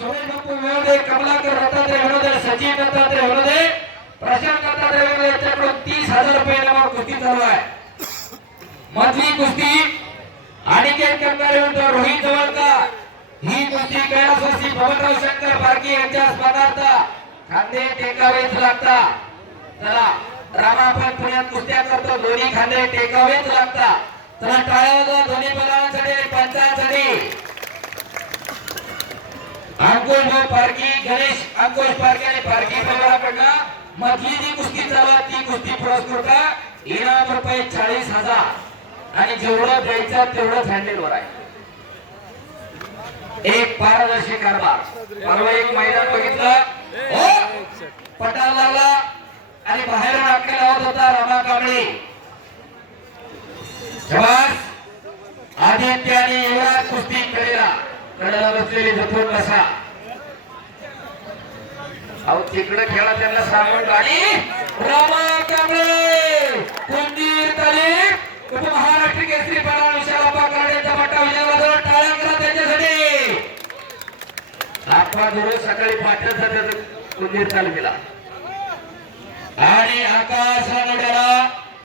सुरेश बापू विनोदे, कमलाकर दत्तात्रय विनोदे, सचिन दत्तात्रय विनोदे, प्रशांत दत्तात्रय विनोदे यांच्याकडून 30,000 रुपये इनामावर कुस्ती चालू आहे. मधली कुस्ती अनिकेत कंगारे विरुद्ध रोहित जवळकर. ही कुस्ती कैलासवासी बबनराव शंकर पारकी यांच्या स्पर्धार्थ खांदे टेकावेच लागतात. चला रामा आपण पुण्यात कुस्त्या करतो, दोन्ही खांदे टेकावेच लागतात. चला टाळ्या वाजवा दोन्ही बलांसाठी आणि पंचांसाठी. अंकुश भाऊ पारकी, गणेश अंकुश पारकी आणि पारकी परिवाराकडनं मधली जी कुस्ती चालू आहे ती कुस्ती पुरस्कृत इनाम रुपये 40,000 आणि जेवढं द्यायचं तेवढंच हँडलवर आहे. एक पारदर्शी कारभार. परवा एक मैदान बघितलं, पटाला लागला आणि बाहेरून आकडे लावत होता रामा कांबळे. शबास आदित्य आणि युवराज कुस्ती कडेला कडेला बसलेले जपून बसा. अहो तिकडे खेळा त्यांना सांगून आणि रामा कांबळे कुंदीर तालीम महाराष्ट्र केसरी पळा विशालापा कराड्याचा मोठा विजयाला टाळ्या करा त्यांच्यासाठी. आपा गुरु सकाळी पाठवत कुंदीर तालुक्याला आणि आकाश रानड्याला